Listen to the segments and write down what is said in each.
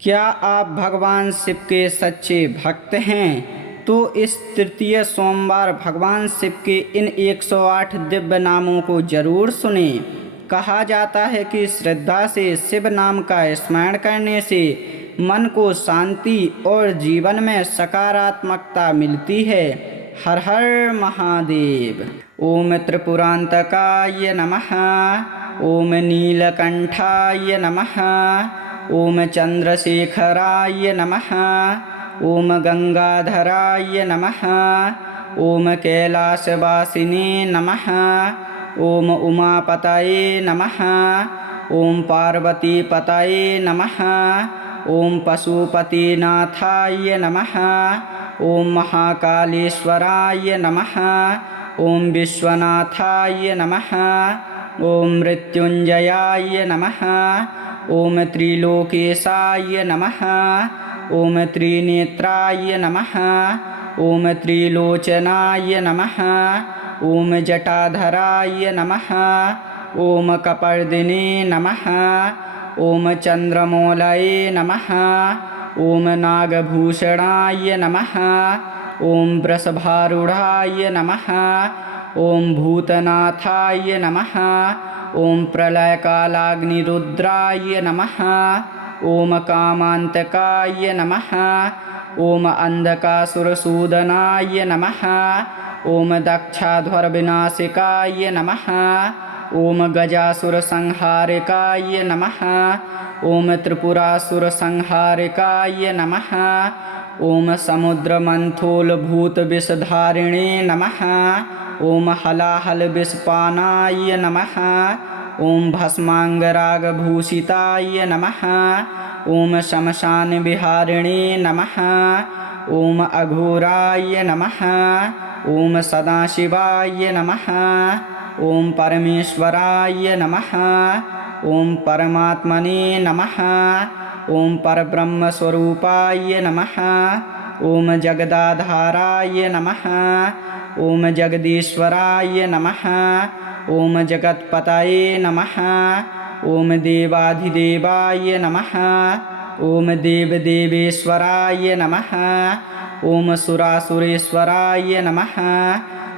क्या आप भगवान शिव के सच्चे भक्त हैं? तो इस तृतीय सोमवार भगवान शिव के इन 108 दिव्य नामों को जरूर सुनें। कहा जाता है कि श्रद्धा से शिव नाम का स्मरण करने से मन को शांति और जीवन में सकारात्मकता मिलती है। हर हर महादेव। ओम त्रिपुरांतकाय नमः। ओम नीलकंठाय नमः। ओम चंद्रशेखराय नमः। ओम गंगाधराय नमः। ओम कैलासवासिने नमः। ओम उमापतये नमः। ओम पार्वतीपतये नमः। ओम पशुपतिनाथाय नमः। ओम महाकालेश्वराय नमः। ओम विश्वनाथाय नमः। ओम मृत्युंजयाय नमः। ओम त्रिलोकेशाय नमः। ओम त्रिनेत्राय नमः। ओम त्रिलोचनाय नमः। ओम जटाधराय नमः। ओम कपर्दिने नमः। ओम चंद्रमौलये नमः। ओम नागभूषणाय नमः। ओम वृषभारूढ़ाय नमः। ओम भूतनाथाय नमः। ओम प्रलयकालाग्निरुद्राय नमः। ओम कामांतकाय नमः। ओम अंधकासुरसूदनाय नमः। ओम दक्षाध्वरविनाशिकाय नमः। ओम गजासुरसंहारिकाय नमः। ओम त्रिपुरासुरसंहारिकाय नमः। ओम समुद्रमंथोलभूतविषधारिणे नमः। ओम हलाहलविषपानाय नमः। ओम भस्मांगरागभूषिताय नमः। ओम शमशानविहारिणे नमः। ओम अघोराय नमः। ओम सदाशिवाय नमः। ओम परमेश्वराय नमः। ओम परमात्मने नमः। ओम परब्रह्मस्वरूपाय नमः। ओम जगदाधाराय नमः। ओम जगदीश्वराय नमः। ओम जगत्पतये नमः। ओम देवाधिदेवाय नमः। ओम देवदेवेश्वराय नमः। ओम सुरासुरेश्वराय नमः।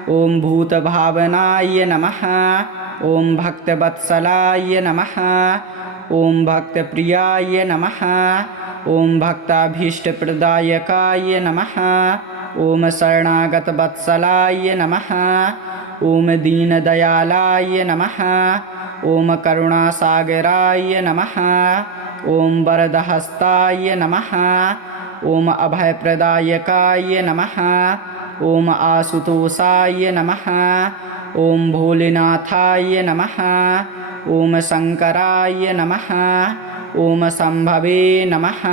ओम भूतभावनाय नमः। ओम भक्तवत्सलाय नमः। ओम भक्तप्रियाय नमः। ओम भक्ताभीष्टप्रदायकाय नमः। ओम शरणागतवत्सलाय नमः। ओम दीनदयालाय नमः। ओम करुणासागराय नमः। ओम वरदहस्ताय नमः। ओम अभयप्रदायकाय नमः। ओम आशुतोषाय नमः। ओम भोलेनाथाय नमः। ओम शंकराय नमः। ओम शंभवे नमः।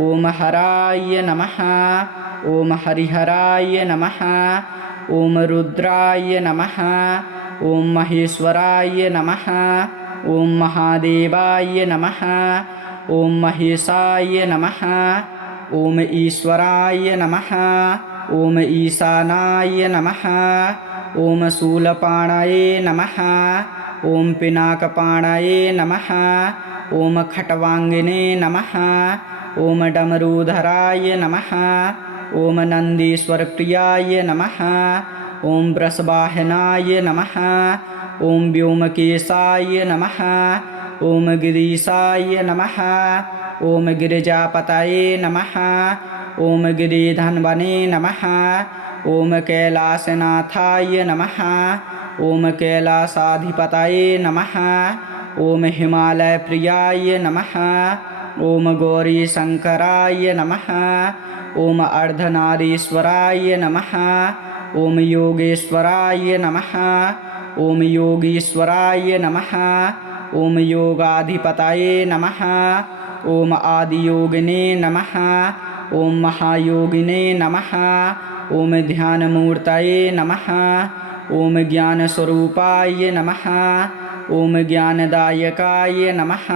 ओम हराय नमः। ओम हरिहराय नमः। ओम रुद्राय नमः। ओम महेश्वराय नमः। ओम महादेवाय नमः। ओम महेशाय नमः। ओम ईश्वराय नमः। ओम ईशानाय नमः। ओम शूलपाणये नमः। ओम पिनाकपाणये नमः। ओम खट्वांगिने नमः। ओम डमरूधराय नमः। ओम नंदीश्वरप्रियाय नमः। ओम वृषवाहनाय नमः। ओम व्योमकेशाय नमः। ओम गिरीशाय नमः। ओम गिरिजापतये नमः। ओम गिरिधन्वने नमः। ओम कैलासनाथाय नमः। ओम कैलासाधिपतये नमः। ओम हिमालयप्रियाय नमः। ओम गौरीशंकराय नमः। ओम अर्धनारीश्वराय नमः। ओम योगेश्वराय नमः। ओम योगीश्वराय नमः। ओम योगाधिपतये नमः। ओम आदियोगिने नमः। ओम महायोगिने नमः। ओम ध्यानमूर्तये नमः। ओम ज्ञानस्वरूपाय नमः। ओम ज्ञानदायकाय नमः।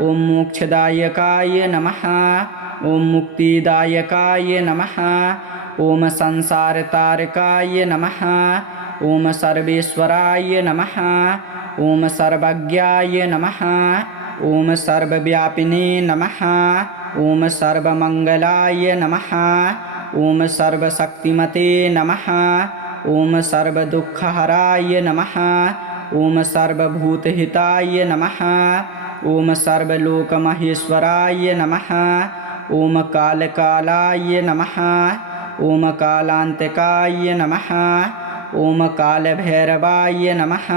ओम मोक्षदायकाय नमः। ओम मुक्तिदायकाय नमः। ओम संसारतारकाय नमः। ओम सर्वेश्वराय नमः। ओम सर्वज्ञाय नमः। ॐ सर्वव्यापिने नमः। ॐ सर्वमङ्गलाय नमः। ॐ सर्वशक्तिमते नमः। ॐ सर्वदुःखहराय नमः। ॐ सर्वभूतहिताय नमः। ॐ सर्वलोकमहेश्वराय नमः। ॐ कालकालाय नमः। ॐ कालान्तकाय नमः। ॐ कालभैरवाय नमः।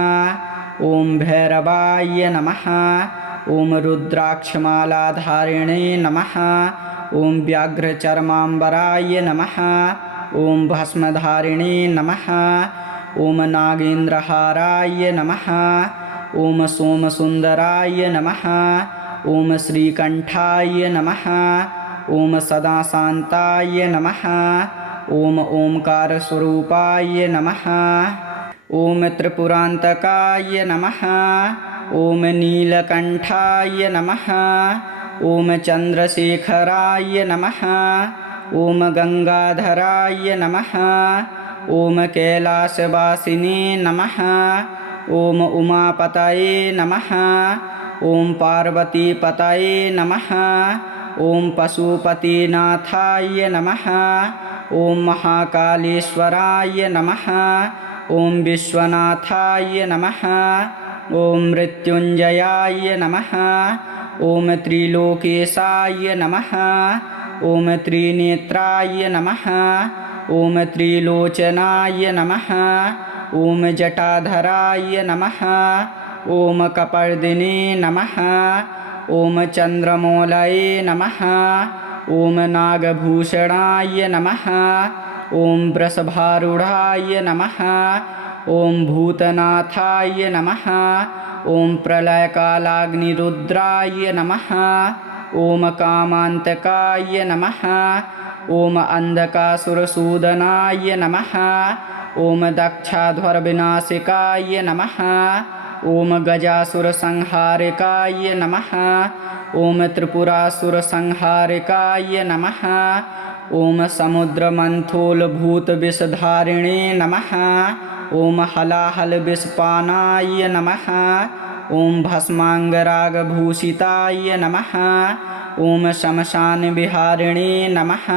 ॐ भैरवाय नमः। ॐ रुद्राक्षमालाधारिणे नमः। ॐ व्याघ्रचर्माम्बराय नमः। ॐ भस्मधारिणे नमः। ॐ नागेन्द्रहाराय नमः। ॐ सोमसुन्दराय नमः। ॐ श्रीकण्ठाय नमः। ॐ सदाशान्ताय नमः। ॐ ओंकारस्वरूपाय नमः। ॐ त्रिपुरान्तकाय नमः। ॐ नीलकण्ठाय नमः। ॐ चन्द्रशेखराय नमः। ॐ गङ्गाधराय नमः। ॐ कैलासवासिने नमः। ॐ उमापतये नमः। ॐ पार्वतीपतये नमः। ॐ पशुपतिनाथाय नमः। ॐ महाकालेश्वराय नमः। ॐ विश्वनाथाय नमः। ॐ मृत्युञ्जयाय नमः। ॐ त्रिलोकेशाय नमः। ॐ त्रिनेत्राय नमः। ॐ त्रिलोचनाय नमः। ॐ जटाधराय नमः। ॐ कपर्दिने नमः। ॐ चन्द्रमौलये नमः। ॐ नागभूषणाय नमः। ॐ वृषभारूढाय नमः। ॐ भूतनाथाय नमः। ॐ प्रलयकालाग्निरुद्राय नमः। ॐ कामान्तकाय नमः। ॐ अन्धकासुरसूदनाय नमः। ॐ दक्षाध्वरविनाशिकाय नमः। ॐ गजासुरसंहारिकाय नमः। ॐ त्रिपुरासुरसंहारिकाय नमः। ॐ समुद्रमन्थोलभूतविषधारिणे नमः। ॐ हलाहलविषपानाय नमः। ॐ भस्माङ्गरागभूषिताय नमः। ॐ शमशानविहारिणे नमः।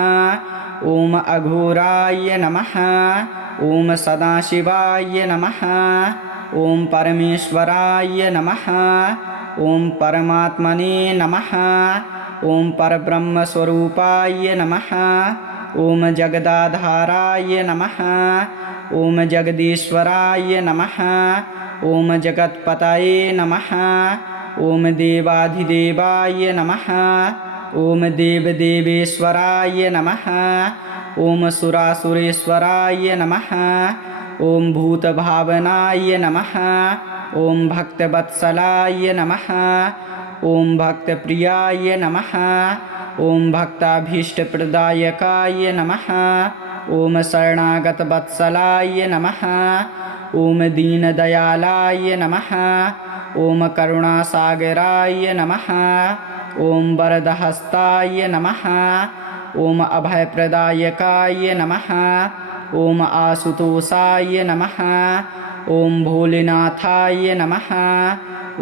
ॐ अघोराय नमः। ॐ सदाशिवाय नमः। ॐ परमेश्वराय नमः। ॐ परमात्मने नमः। ॐ परब्रह्मस्वरूपाय नमः। ॐ जगदाधाराय नमः। ॐ जगदीश्वराय नमः। ॐ जगत्पतये नमः। ॐ देवाधिदेवाय नमः। ॐ देवदेवेश्वराय नमः। ॐ सुरासुरेश्वराय नमः। ॐ भूतभावनाय नमः। ॐ भक्तवत्सलाय नमः। ॐ भक्तप्रियाय नमः। ॐ भक्ताभीष्टप्रदायकाय नमः। ॐ शरणागतवत्सलाय नमः। ॐ दीनदयालाय नमः। ॐ करुणासागराय नमः। ॐ वरदहस्ताय नमः। ॐ अभयप्रदायकाय नमः। ॐ आशुतोषाय नमः। ॐ भोलेनाथाय नमः।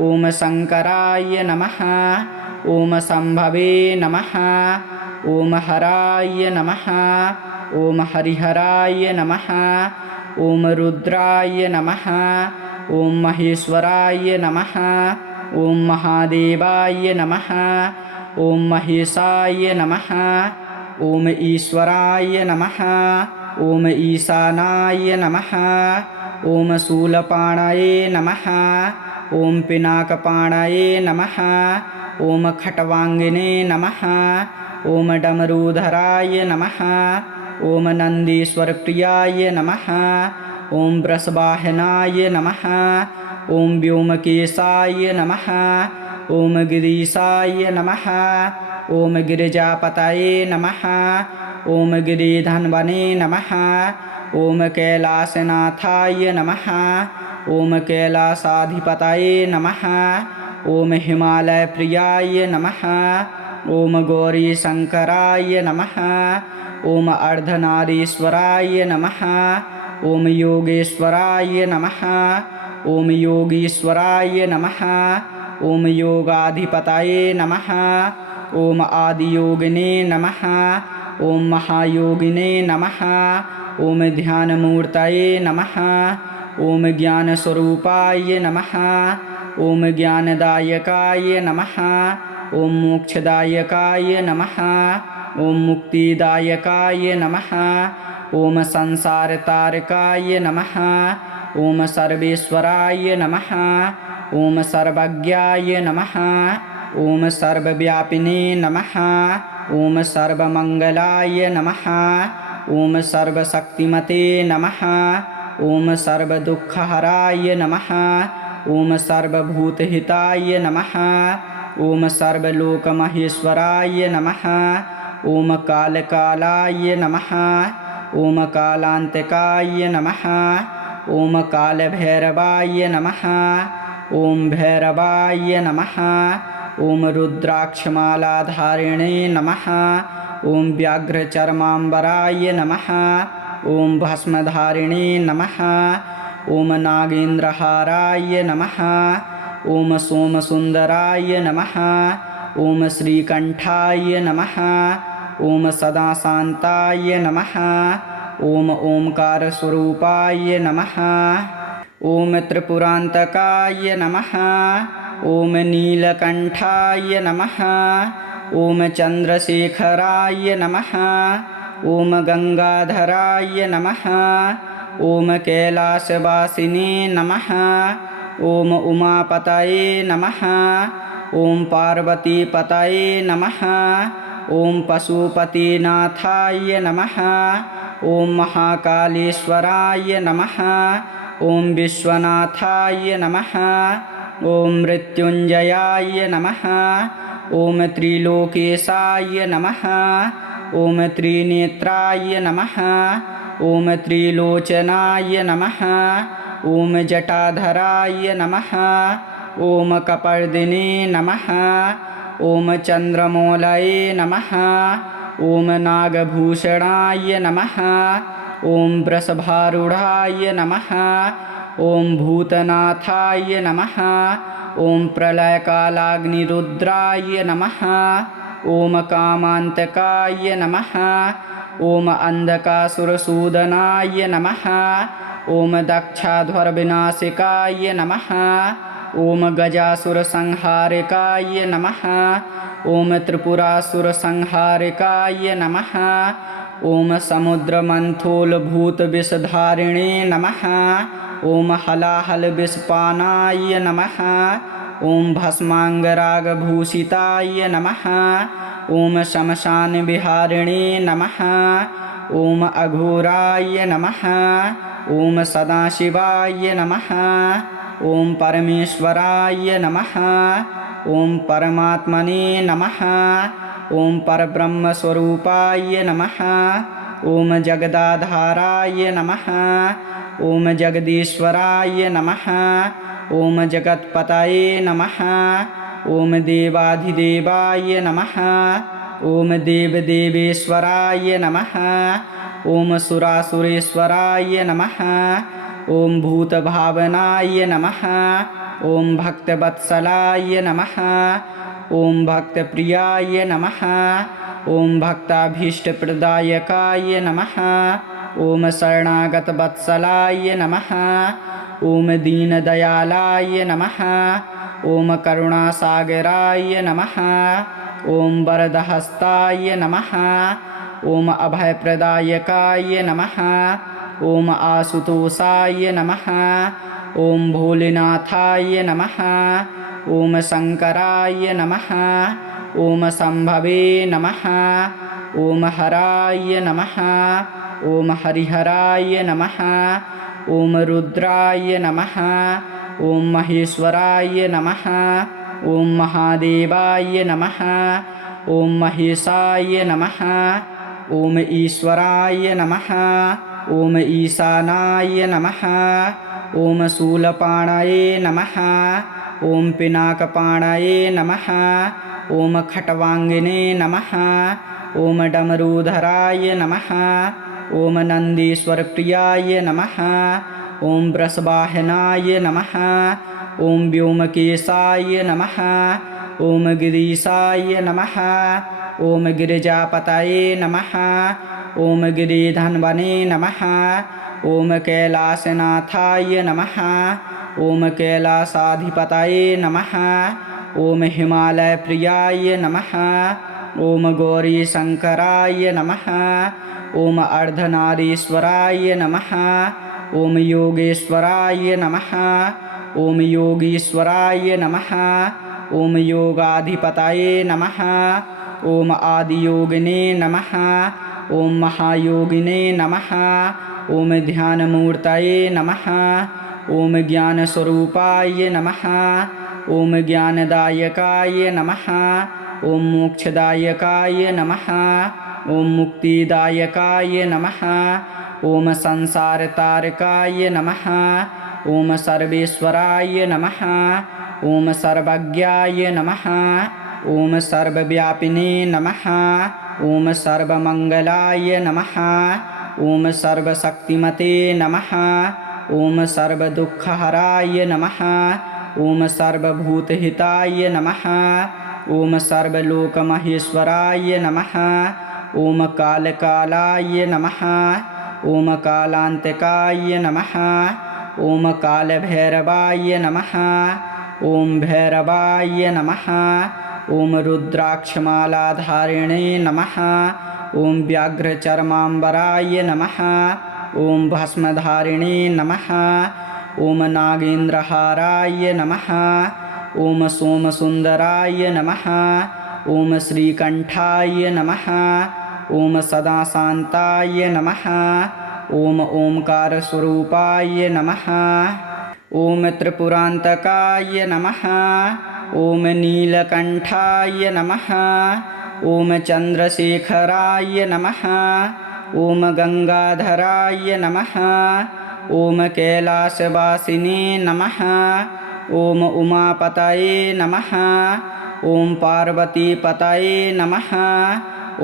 ॐ शङ्कराय नमः। ॐ शम्भवे नमः। ॐ हराय नमः। ॐ हरिहराय नमः। ॐ रुद्राय नमः। ॐ महेश्वराय नमः। ॐ महादेवाय नमः। ॐ महेशाय नमः। ॐ ईश्वराय नमः। ॐ ईशानाय नमः। ॐ शूलपाणये नमः। ॐ पिनाकपाणये नमः। ॐ खट्वाङ्गिने नमः। ॐ डमरूधराय नमः। ॐ नन्दीश्वरप्रियाय नमः। ॐ वृषवाहनाय नमः। ॐ व्योमकेशाय नमः। ॐ गिरीशाय नमः। ॐ गिरिजापतये नमः। ॐ गिरिधन्वने नमः। ॐ कैलासनाथाय नमः। ॐ कैलासाधिपतये नमः। ॐ हिमालयप्रियाय नमः। ॐ गौरीशङ्कराय नमः। ॐ अर्धनारीश्वराय नमः। ॐ योगेश्वराय नमः। ॐ योगीश्वराय नमः। ओम योगाधिपतये नमः। ओम आदियोगिने नमः। ओम महायोगिने नमः। ओम ध्यानमूर्तये नमः। ओम ज्ञानस्वरूपाय नमः। ओम ज्ञानदायकाय नमः। ओम मोक्षदायकाय नमः। ओम मुक्तिदायकाय नमः। ओम संसारतारकाय नमः। ओम सर्वेश्वराय नमः। ओम सर्वज्ञाय नमः। ओम सर्वव्यापिने नमः। ओम सर्वमंगलाय नमः। ओम सर्वशक्तिमते नमः। ओम सर्वदुःखहराय नमः। ओम सर्वभूतहिताय नमः। ओम सर्वलोकमहेश्वराय नमः। ओम कालकालाय नमः। ओम कालांतकाय नमः। ओम कालभैरवाय नमः। ओम भैरवाय नमः। ओम रुद्राक्षमालाधारिणे नमः। ओम व्याघ्रचर्मांबराय नमः। ओम भस्मधारिणे नमः। ओम नागेन्द्रहाराय नमः। ओम सोमसुंदराय नमः। ओम श्रीकंठाय नमः। ओम सदाशांताय नमः। ओम ओंकारस्वरूपाय नमः। ओम त्रिपुरांतकाय नमः। ओम नीलकंठाय नमः। ओम चंद्रशेखराय नमः। ओम गंगाधराय नमः। ओम कैलासवासिने नमः। ओम उमापतये नमः। ओम पार्वतीपतये नमः। ओम पशुपतिनाथाय नमः। ओम महाकालेश्वराय नमः। ओम विश्वनाथाय नमः। ओम मृत्युंजयाय नमः। ओम त्रिलोकेशाय नमः। ओम त्रिनेत्राय नमः। ओम त्रिलोचनाय नमः। ओम जटाधराय नमः। ओम कपर्दिने नमः। ओम चंद्रमौलये नमः। ओम नागभूषणाय नमः। ओम वृषभारूढ़ाय नमः। ओम भूतनाथाय नमः। ओम प्रलयकालाग्निरुद्राय नमः। ओम कामांतकाय नमः। ओम अंधकासुरसूदनाय नमः। ओम दक्षाध्वरविनाशिकाय नमः। ओम गजासुरसंहारिकाय नमः। ओम त्रिपुरासुरसंहारिकाय नमः। ओम समुद्रमंथोलभूतविषधारिणे नमः। ओम हलाहलविषपानाय नमः। ओम भस्मांगरागभूषिताय नमः। ओम शमशानविहारिणे नमः। ओम अघोराय नमः। ओम सदाशिवाय नमः। ओम परमेश्वराय नमः। ओम परमात्मने नमः। ओम परब्रह्मस्वरूपाय नमः। ओम जगदाधाराय नमः। ओम जगदीश्वराय नमः। ओम जगत्पतये नमः। ओम देवाधिदेवाय नमः। ओम देवदेवेश्वराय नमः। ओम सुरासुरेश्वराय नमः। ओम भूतभावनाय नमः। ओम भक्तवत्सलाय नमः। ओम भक्तप्रियाय नमः। ओम भक्ताभीष्टप्रदायकाय नमः। ओम शरणागतवत्सलाय नमः। ओम दीनदयालाय नमः। ओम करुणासागराय नमः। ओम वरदहस्ताय नमः। ओम अभयप्रदायकाय नमः। ओम आशुतोषाय नमः। ओम भोलेनाथाय नमः। ओम शंकराय नमः। ओम संभवे नमः। ओम हराय नमः। ओम हरिहराय नमः। ओम रुद्राय नमः। ओम महेश्वराय नमः। ओम महादेवाय नमः। ओम महेशाय नमः। ओम ईश्वराय नमः। ओम ईशानाय नमः। ओम शूलपाणये नमः। ओम पिनाकपाणये नमः। ओम खट्वांगिने नमः। ओम डमरूधराय नमः। ओम नंदीश्वरप्रियाय नमः। ओम वृषवाहनाय नमः। ॐ व्योमकेशाय नमः ॐ गिरीशाय नमः ॐ गिरिजापतये नमः ॐ गिरिधन्वने नमः ॐ कैलासनाथाय नमः ॐ कैलासाधिपतये नमः ॐ हिमालयप्रियाय नमः ॐ गौरीशङ्कराय नमः ॐ अर्धनारीश्वराय नमः ॐ योगेश्वराय नमः ॐ योगीश्वराय नमः ॐ योगाधिपतये नमः ॐ आदियोगिने नमः ॐ महायोगिने नमः ॐ ध्यानमूर्तये नमः ॐ ज्ञानस्वरूपाय नमः ॐ ज्ञानदायकाय नमः ॐ मोक्षदायकाय नमः ॐ मुक्तिदायकाय नमः ॐ संसारतारकाय नमः ॐ सर्वेश्वराय नमः ॐ सर्वज्ञाय नमः ॐ सर्वव्यापिने नमः ॐ सर्वमङ्गलाय नमः ॐ सर्वशक्तिमते नमः ॐ सर्वदुःखहराय नमः ॐ सर्वभूतहिताय नमः ॐ सर्वलोकमहेश्वराय नमः ॐ कालकालाय नमः ॐ कालान्तकाय नमः ॐ कालभैरवाय नमः ॐ भैरवाय नमः ॐ रुद्राक्षमालाधारिणे नमः ॐ व्याघ्रचर्माम्बराय नमः ॐ भस्मधारिणे नमः ॐ नागेन्द्रहाराय नमः ॐ सोमसुन्दराय नमः ॐ श्रीकण्ठाय नमः ॐ सदाशान्ताय नमः ॐ ओंकारस्वरूपाय नमः ॐ त्रिपुरान्तकाय नमः ॐ नीलकण्ठाय नमः ॐ चन्द्रशेखराय नमः ॐ गङ्गाधराय नमः ॐ कैलासवासिने नमः ॐ उमापतये नमः ॐ पार्वतीपतये नमः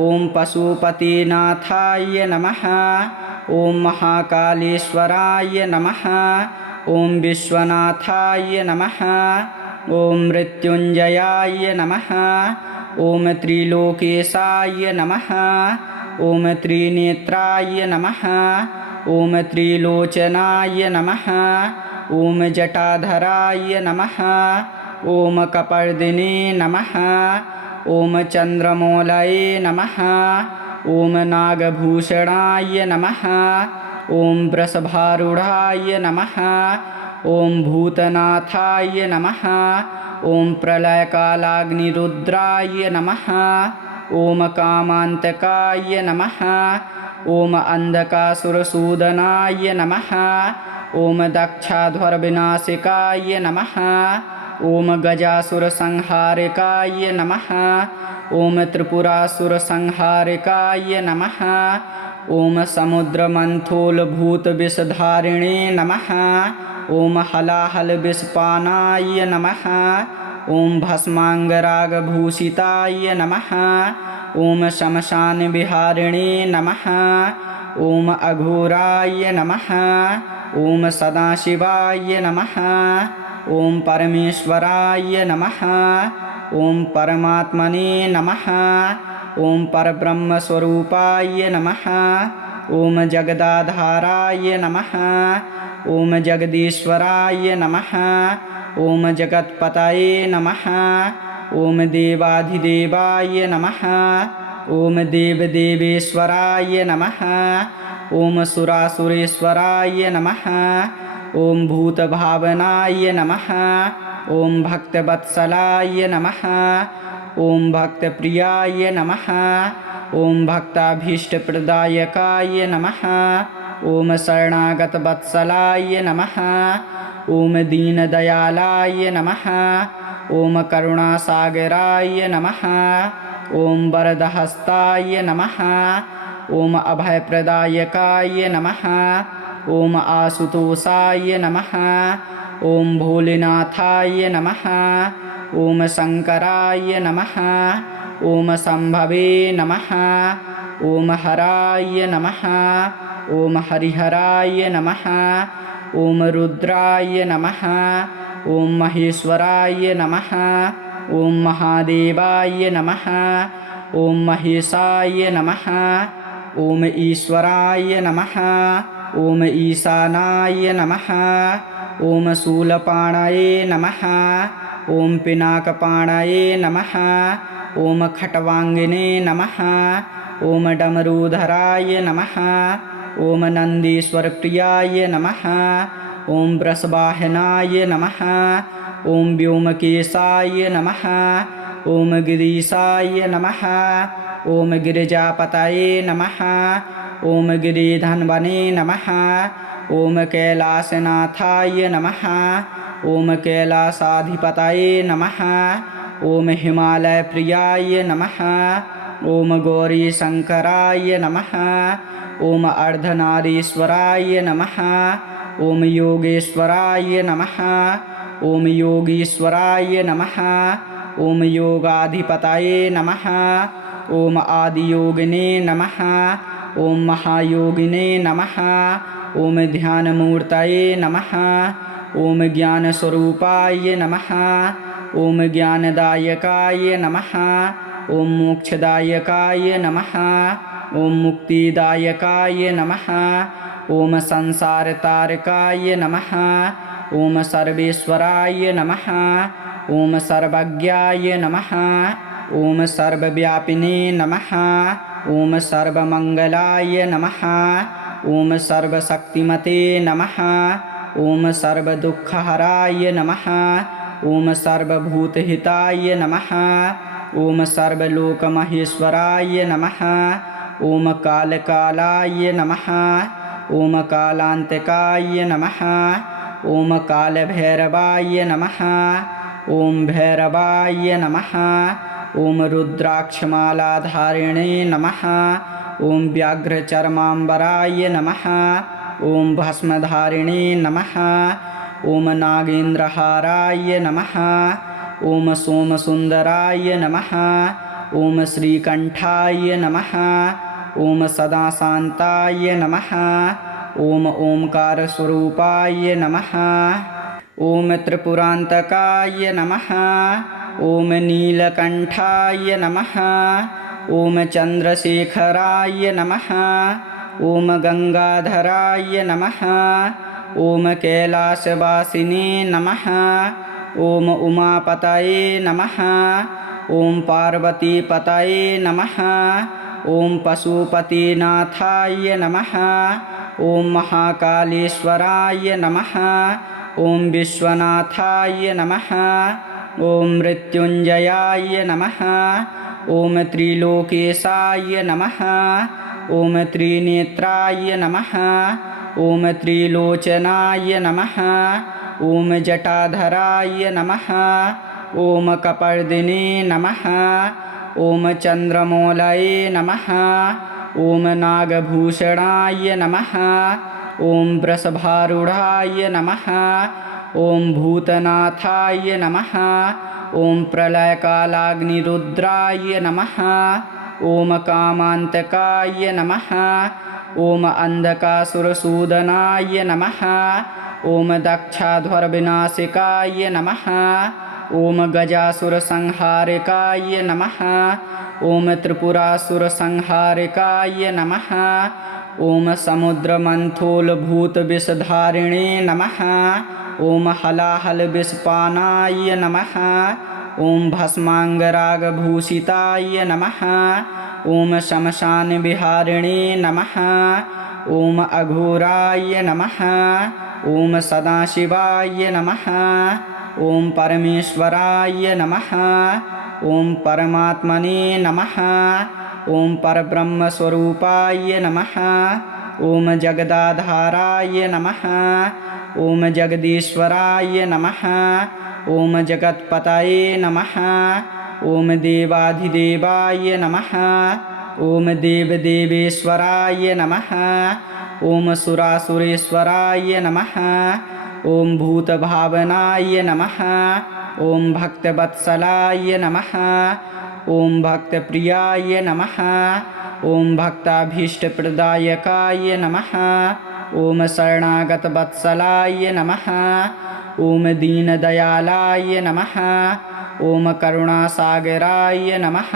ॐ पशुपतिनाथाय नमः ॐ महाकालेश्वराय नमः ॐ विश्वनाथाय नमः ॐ मृत्युञ्जयाय नमः ॐ त्रिलोकेशाय नमः ॐ त्रिनेत्राय नमः ॐ त्रिलोचनाय नमः ॐ जटाधराय नमः ॐ कपर्दिने नमः ॐ चन्द्रमौलये नमः ॐ नागभूषणाय नमः ॐ वृषभारूढाय नमः ॐ भूतनाथाय नमः ॐ प्रलयकालाग्निरुद्राय नमः ॐ कामान्तकाय नमः ॐ अन्धकासुरसूदनाय नमः ॐ दक्षाध्वरविनाशिकाय नमः ॐ गजासुरसंहारिकाय नमः ॐ त्रिपुरासुरसंहारिकाय नमः ॐ समुद्रमन्थोलभूतविषधारिणे नमः ॐ हलाहलविषपानाय नमः ॐ भस्माङ्गरागभूषिताय नमः ॐ शमशानविहारिणे नमः ॐ अघोराय नमः ॐ सदाशिवाय नमः ॐ परमेश्वराय नमः ॐ परमात्मने नमः ॐ परब्रह्मस्वरूपाय नमः ॐ जगदाधाराय नमः ॐ जगदीश्वराय नमः ॐ जगत्पतये नमः ॐ देवाधिदेवाय नमः ॐ देवदेवेश्वराय नमः ॐ सुरासुरेश्वराय नमः ॐ भूतभावनाय नमः ॐ भक्तवत्सलाय नमः ॐ भक्तप्रियाय नमः ॐ भक्ताभीष्टप्रदायकाय नमः ॐ शरणागतवत्सलाय नमः ॐ दीनदयालाय नमः ॐ करुणासागराय नमः ॐ वरदहस्ताय नमः ॐ अभयप्रदायकाय नमः ॐ आशुतोषाय नमः ॐ भोलेनाथाय नमः ॐ शङ्कराय नमः ॐ शम्भवे नमः ॐ हराय नमः ॐ हरिहराय नमः ॐ रुद्राय नमः ॐ महेश्वराय नमः। ॐ महादेवाय नमः। ॐ महेशाय नमः। ॐ ईश्वराय नमः। ॐ ईशानाय नमः। ॐ शूलपाणये नमः। ॐ पिनाकपाणये नमः। ॐ खट्वाङ्गिने नमः। ॐ डमरूधराय नमः। ॐ नन्दीश्वरप्रियाय नमः। ॐ वृषवाहनाय नमः। ॐ व्योमकेशाय नमः। ॐ गिरीशाय नमः। ॐ गिरिजापतये नमः। ॐ गिरिधन्वने नमः। ॐ कैलासनाथाय नमः। ॐ कैलासाधिपतये नमः। ॐ हिमालयप्रियाय नमः। ॐ गौरीशङ्कराय नमः। ॐ अर्धनारीश्वराय नमः। ॐ योगेश्वराय नमः। ॐ योगीश्वराय नमः। ॐ योगाधिपतये नमः। ॐ आदियोगिने नमः। ॐ महायोगिने नमः। ॐ ध्यानमूर्तये नमः। ॐ ज्ञानस्वरूपाय नमः। ॐ ज्ञानदायकाय नमः। ॐ मोक्षदायकाय नमः। ॐ मुक्तिदायकाय नमः। ॐ संसारतारकाय नमः। ॐ सर्वेश्वराय नमः। ॐ सर्वज्ञाय नमः। ॐ सर्वव्यापिने नमः। ॐ सर्वमङ्गलाय नमः। ॐ सर्वशक्तिमते नमः। ॐ सर्वदुःखहराय नमः। ॐ सर्वभूतहिताय नमः। ॐ सर्वलोकमहेश्वराय नमः। ॐ कालकालाय नमः। ॐ कालान्तकाय नमः। ॐ कालभैरवाय नमः। ॐ भैरवाय नमः। ॐ रुद्राक्षमालाधारिणे नमः। ॐ व्याघ्रचर्माम्बराय नमः। ॐ भस्मधारिणे नमः। ॐ नागेन्द्रहाराय नमः। ॐ सोमसुन्दराय नमः। ॐ श्रीकण्ठाय नमः। ॐ सदाशान्ताय नमः। ॐ ओंकारस्वरूपाय नमः। ॐ त्रिपुरान्तकाय नमः। ॐ नीलकण्ठाय नमः। ॐ चन्द्रशेखराय नमः। ॐ गङ्गाधराय नमः। ॐ कैलासवासिने नमः। ॐ उमापतये नमः। ॐ पार्वतीपतये नमः। ॐ पशुपतिनाथाय नमः। ॐ महाकालेश्वराय नमः। ॐ विश्वनाथाय नमः। ॐ मृत्युञ्जयाय नमः। ॐ त्रिलोकेशाय नमः। ॐ त्रिनेत्राय नमः। ॐ त्रिलोचनाय नमः। ॐ जटाधराय नमः। ॐ कपर्दिने नमः। ॐ चन्द्रमौलये नमः। ॐ नागभूषणाय नमः। ॐ वृषभारूढाय नमः। ॐ भूतनाथाय नमः। ॐ प्रलयकालाग्निरुद्राय नमः। ॐ कामान्तकाय नमः। ॐ अन्धकासुरसूदनाय नमः। ॐ दक्षाध्वरविनाशिकाय नमः। ॐ गजासुरसंहारिकाय नमः। ॐ त्रिपुरासुरसंहारिकाय नमः। ॐ समुद्रमन्थोलभूतविषधारिणे नमः। ॐ हलाहलविषपानाय नमः। ॐ भस्माङ्गरागभूषिताय नमः। ॐ शमशानविहारिणे नमः। ॐ अघोराय नमः। ॐ सदाशिवाय नमः। ॐ परमेश्वराय नमः। ॐ परमात्मने नमः। ॐ परब्रह्मस्वरूपाय नमः। ॐ जगदाधाराय नमः। ॐ जगदीश्वराय नमः। ॐ जगत्पतये नमः। ॐ देवाधिदेवाय नमः। ॐ देवदेवेश्वराय नमः। ॐ सुरासुरेश्वराय नमः। ॐ भूतभावनाय नमः। ॐ भक्तवत्सलाय नमः। ॐ भक्तप्रियाय नमः। ॐ भक्ताभीष्टप्रदायकाय नमः। ॐ शरणागतवत्सलाय नमः। ॐ दीनदयालाय नमः। ॐ करुणासागराय नमः।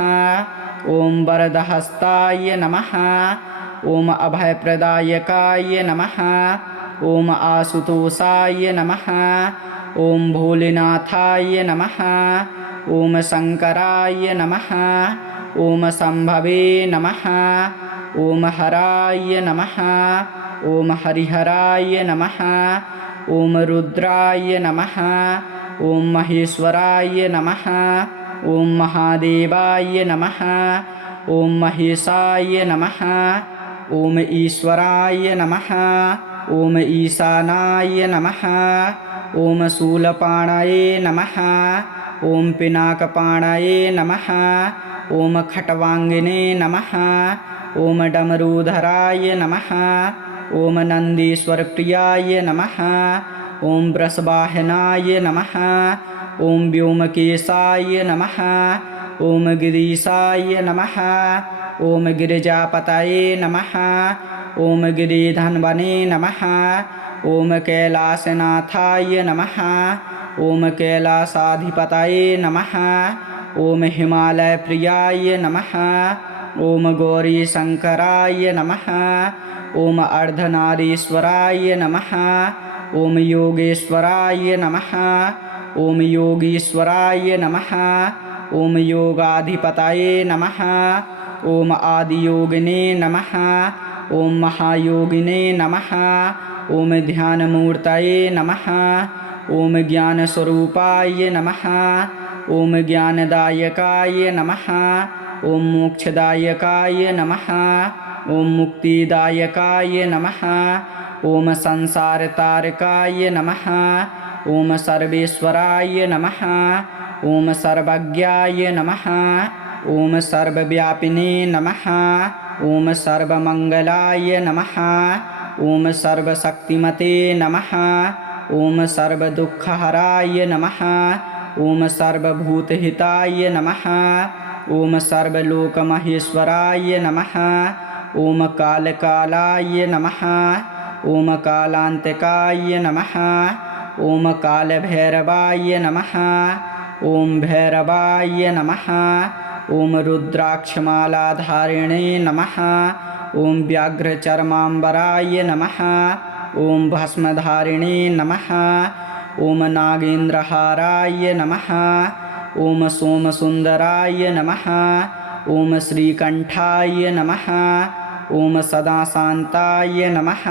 ॐ वरदहस्ताय नमः। ॐ अभयप्रदायकाय नमः। ॐ आशुतोषाय नमः। ॐ भोलेनाथाय नमः। ॐ शङ्कराय नमः। ॐ शम्भवे नमः। ॐ हराय नमः। ॐ हरिहराय नमः। ॐ रुद्राय नमः। ॐ महेश्वराय नमः। ॐ महादेवाय नमः। ॐ महेशाय नमः। ॐ ईश्वराय नमः। ॐ ईशानाय नमः। ॐ शूलपाणये नमः। ॐ पिनाकपाणये नमः। ॐ खट्वाङ्गिने नमः। ॐ डमरूधराय नमः। ॐ नन्दीश्वरप्रियाय नमः। ॐ वृषवाहनाय नमः। ॐ व्योमकेशाय नमः। ॐ गिरीशाय नमः। ॐ गिरिजापतये नमः। ॐ गिरिधन्वने नमः। ॐ कैलासनाथाय नमः। ॐ कैलासाधिपतये नमः। ॐ हिमालयप्रियाय नमः। ॐ गौरीशङ्कराय नमः। ॐ अर्धनारीश्वराय नमः। ॐ योगेश्वराय नमः। ॐ योगीश्वराय नमः। ॐ योगाधिपतये नमः। ॐ आदियोगिने नमः। ॐ महायोगिने नमः। ॐ ध्यानमूर्तये नमः। ॐ ज्ञानस्वरूपाय नमः। ॐ ज्ञानदायकाय नमः। ॐ मोक्षदायकाय नमः। ॐ मुक्तिदायकाय नमः। ॐ संसारतारकाय नमः। ॐ सर्वेश्वराय नमः। ॐ सर्वज्ञाय नमः। ॐ सर्वव्यापिने नमः। ॐ सर्वमङ्गलाय नमः। ॐ सर्वशक्तिमते नमः। ॐ सर्वदुःखहराय नमः। ॐ सर्वभूतहिताय नमः। ॐ सर्वलोकमहेश्वराय नमः। ॐ कालकालाय नमः। ॐ कालान्तकाय नमः। ॐ कालभैरवाय नमः। ॐ भैरवाय नमः। ॐ रुद्राक्षमालाधारिणे नमः। ॐ व्याघ्रचर्माम्बराय नमः। ॐ भस्मधारिणे नमः। ॐ नागेन्द्रहाराय नमः। ॐ सोमसुन्दराय नमः। ॐ श्रीकण्ठाय नमः। ॐ सदाशान्ताय नमः।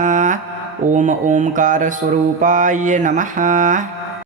ॐ ओङ्कारस्वरूपाय नमः।